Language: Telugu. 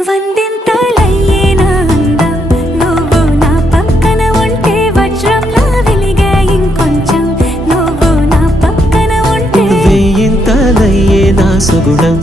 వందింతలయ్యేనా అందం నువ్వు నా పక్కన ఉంటే వజ్రంలా వెలిగే ఇంకొంచెం నువ్వు నా పక్కన ఉంటే వేయింతలయ్యేనా సుగుణం